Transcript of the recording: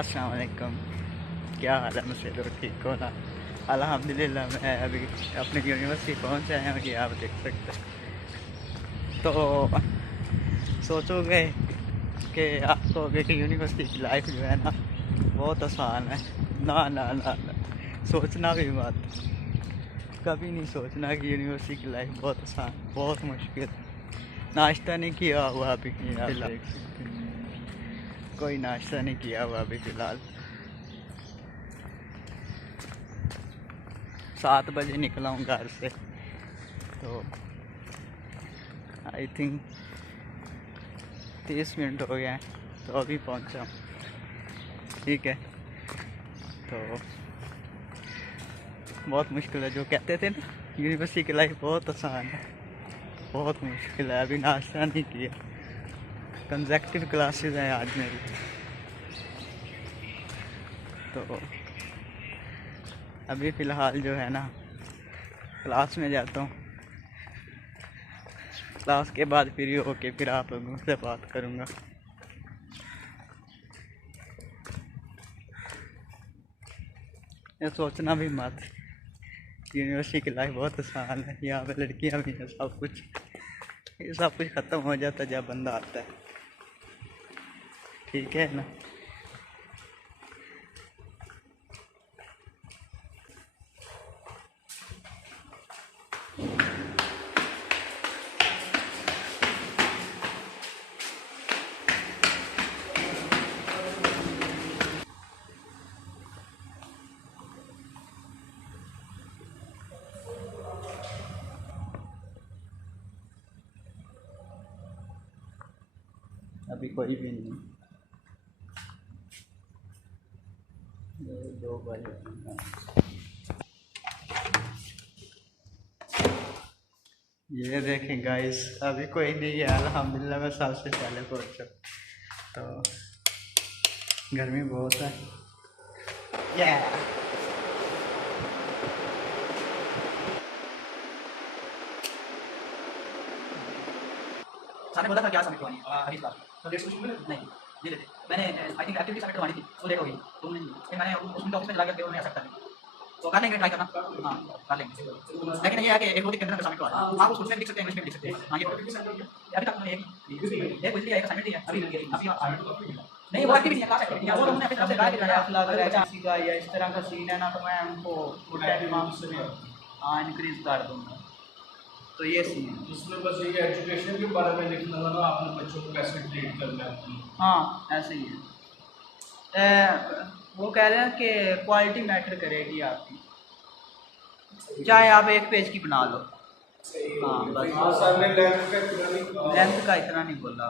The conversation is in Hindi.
अस्सलाम वालेकुम। क्या हाल है? मुझसे तो ठीक हो ना? अल्हम्दुलिल्लाह मैं अभी अपनी यूनिवर्सिटी पहुंच आया हूँ, कि आप देख सकते हैं। तो सोचोगे कि आप कहोगे कि यूनिवर्सिटी की लाइफ जो है ना बहुत आसान है। ना ना ना ना, सोचना भी मत। कभी नहीं सोचना कि यूनिवर्सिटी की लाइफ बहुत आसान, बहुत मुश्किल। नाश्ता नहीं किया हुआ अभी फिलहाल, देख सकते हैं। कोई नाश्ता नहीं किया हुआ अभी फ़िलहाल। 7 बजे निकला हूँ घर से, तो आई थिंक 30 मिनट हो गए हैं, तो अभी पहुँचा हूँ। ठीक है, तो बहुत मुश्किल है। जो कहते थे ना यूनिवर्सिटी की लाइफ बहुत आसान है, बहुत मुश्किल है। अभी नाश्ता नहीं किया, कंसेक्टिव क्लासेस हैं आज मेरी। तो अभी फ़िलहाल जो है ना क्लास में जाता हूँ, क्लास के बाद फ्री होके फिर आप लोगों से बात करूँगा। ये सोचना भी मत, यूनिवर्सिटी की लाइफ बहुत आसान है। यहाँ पे लड़कियाँ भी हैं, सब कुछ, ये सब कुछ ख़त्म हो जाता है जब बंदा आता है। ठीक है ना? अभी कोई भी नहीं, दो बजे। ये देखें गाइस, अभी कोई नहीं है अल्हम्दुलिल्लाह। मैं सबसे पहले पहुंचा, तो गर्मी बहुत है। सामने बोला था क्या सबमिट करवानी है अभी क्लास में, तो डेट्स कुछ नहीं नहीं देते। मैंने आई थिंक एक्टिविटी सबमिट करवानी थी, वो लेट हो गई, तो फिर मैंने उसमें ऑफिस में चला गया, उन्होंने एक्सेप्ट कर लिया। तो कर लेंगे, ट्राई करना। हाँ, कर लेंगे। लेकिन ये है कि एक दो दिन के अंदर सबमिट करवाना है। आप उसमें लिख सकते हैं, इंग्लिश में लिख सकते हैं। हाँ, ये अभी तक एक बिजली एक सबमिट है अभी नहीं, वो एक्टिविटी है, क्लास एक्टिविटी है, वो उन्होंने अपनी तरफ से कहा कि किसी का या इस तरह का सीन है ना, तो मैं उनको मार्क्स में हाँ इंक्रीज कर दूँगा। तो ये सीन है इसमें। बस ये एजुकेशन के बारे में लिखना था ना, आपने बच्चों को कैसे ट्रीट करना है। हाँ, ऐसे ही है। वो कह रहे हैं कि क्वालिटी मैटर करेगी आपकी, चाहे आप एक पेज की बना लो। हाँ बस, हाँ सर ने लेंथ का इतना नहीं बोला।